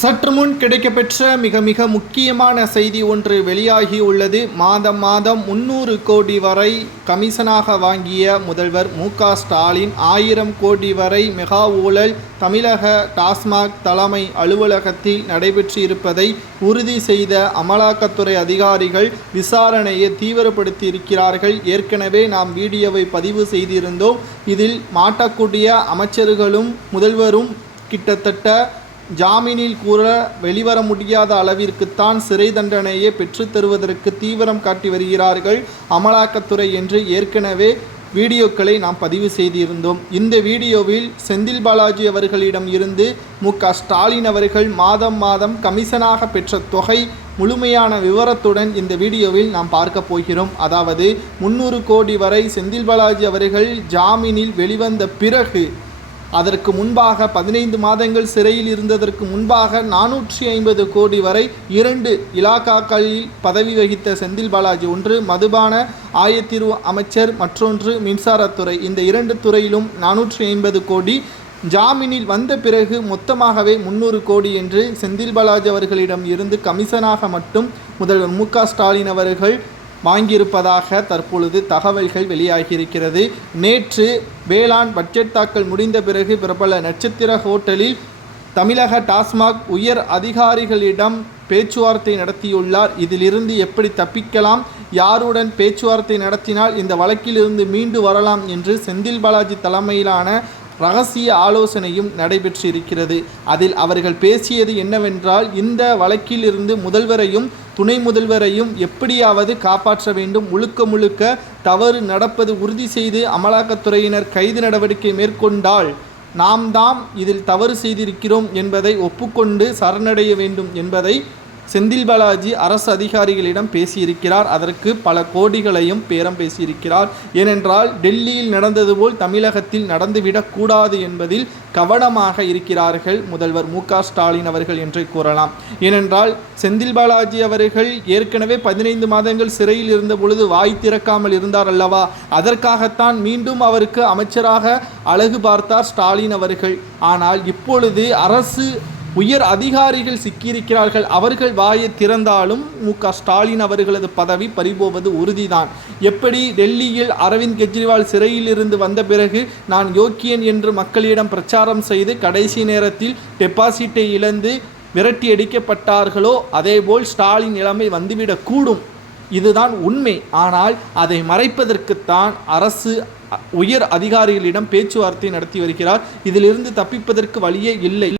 சற்று முன் கிடைக்கப்பெற்ற மிக முக்கியமான செய்தி ஒன்று வெளியாகி உள்ளது. மாதம் 300 கோடி வரை கமிஷனாக வாங்கிய முதல்வர் மு.க. ஸ்டாலின் 1000 கோடி வரை மெகா ஊழல் தமிழக டாஸ்மாக் தலைமை அலுவலகத்தில் நடைபெற்று இருப்பதை உறுதி செய்த அமலாக்கத்துறை அதிகாரிகள் விசாரணையை தீவிரப்படுத்தி இருக்கிறார்கள். ஏற்கனவே நாம் வீடியோவை பதிவு செய்திருந்தோம். இதில் மாட்டக்கூடிய அமைச்சர்களும் முதல்வரும் கிட்டத்தட்ட ஜாமீனில் கூற வெளிவர முடியாத அளவிற்குத்தான் சிறை தண்டனையை பெற்றுத்தருவதற்கு தீவிரம் காட்டி வருகிறார்கள் அமலாக்கத்துறை என்று ஏற்கனவே வீடியோக்களை நாம் பதிவு செய்திருந்தோம். இந்த வீடியோவில் செந்தில் பாலாஜி அவர்களிடம் இருந்து மு.க. ஸ்டாலின் அவர்கள் மாதம் கமிஷனாக பெற்ற தொகை முழுமையான விவரத்துடன் இந்த வீடியோவில் நாம் பார்க்க போகிறோம். அதாவது 300 கோடி வரை செந்தில் பாலாஜி அவர்கள் ஜாமீனில் வெளிவந்த பிறகு, அதற்கு முன்பாக 15 மாதங்கள் சிறையில் இருந்ததற்கு முன்பாக 450 கோடி வரை 2 இலாக்காக்களில் பதவி வகித்த செந்தில் பாலாஜி, ஒன்று மதுபான ஆயத்தீர்வு அமைச்சர், மற்றொன்று மின்சாரத்துறை. இந்த 2 துறையிலும் 450 கோடி ஜாமீனில் வந்த பிறகு மொத்தமாகவே 300 கோடி என்று செந்தில் பாலாஜி அவர்களிடம் இருந்து கமிஷனாக மட்டும் முதல்வர் மு.க. ஸ்டாலின் அவர்கள் வாங்கியிருப்பதாக தற்பொழுது தகவல்கள் வெளியாகியிருக்கிறது. நேற்று வேளாண் பட்ஜெட் தாக்கல் முடிந்த பிறகு பிரபல நட்சத்திர ஹோட்டலில் தமிழக டாஸ்மாக் உயர் அதிகாரிகளிடம் பேச்சுவார்த்தை நடத்தியுள்ளார். இதிலிருந்து எப்படி தப்பிக்கலாம், யாருடன் பேச்சுவார்த்தை நடத்தினால் இந்த வழக்கிலிருந்து மீண்டு வரலாம் என்று செந்தில் பாலாஜி தலைமையிலான ரகசிய ஆலோசனையும் நடைபெற்றிருக்கிறது. அதில் அவர்கள் பேசியது என்னவென்றால், இந்த வழக்கில் இருந்து முதல்வரையும் துணை முதல்வரையும் எப்படியாவது காப்பாற்ற வேண்டும். முழுக்க தவறு நடப்பது உறுதி செய்து அமலாக்கத்துறையினர் கைது நடவடிக்கை மேற்கொண்டால் நாம் இதில் தவறு செய்திருக்கிறோம் என்பதை ஒப்புக்கொண்டு சரணடைய வேண்டும் என்பதை செந்தில் பாலாஜி அரசு அதிகாரிகளிடம் பேசியிருக்கிறார். அதற்கு பல கோடிகளையும் பேரம் பேசியிருக்கிறார். ஏனென்றால் டெல்லியில் நடந்தது போல் தமிழகத்தில் நடந்துவிடக்கூடாது என்பதில் கவனமாக இருக்கிறார்கள் முதல்வர் மு.க. ஸ்டாலின் அவர்கள் என்றே கூறலாம். ஏனென்றால் செந்தில் பாலாஜி அவர்கள் ஏற்கனவே 15 மாதங்கள் சிறையில் இருந்த பொழுது வாய் திறக்காமல் இருந்தார் அல்லவா, அதற்காகத்தான் மீண்டும் அவருக்கு அமைச்சராக அழகு பார்த்தார் ஸ்டாலின் அவர்கள். ஆனால் இப்பொழுது அரசு உயர் அதிகாரிகள் சிக்கியிருக்கிறார்கள். அவர்கள் வாயை திறந்தாலும் மு.க. ஸ்டாலின் அவர்களது பதவி பறிபோவது உறுதிதான். எப்படி டெல்லியில் அரவிந்த் கெஜ்ரிவால் சிறையில் இருந்து வந்த பிறகு நான் யோக்கியன் என்று மக்களிடம் பிரச்சாரம் செய்து கடைசி நேரத்தில் டெபாசிட்டை இழந்து விரட்டி அடிக்கப்பட்டார்களோ, அதேபோல் ஸ்டாலின் நிலைமை வந்துவிடக்கூடும். இதுதான் உண்மை. ஆனால் அதை மறைப்பதற்குத்தான் அரசு உயர் அதிகாரிகளிடம் பேச்சுவார்த்தை நடத்தி வருகிறார். இதிலிருந்து தப்பிப்பதற்கு வழியே இல்லை.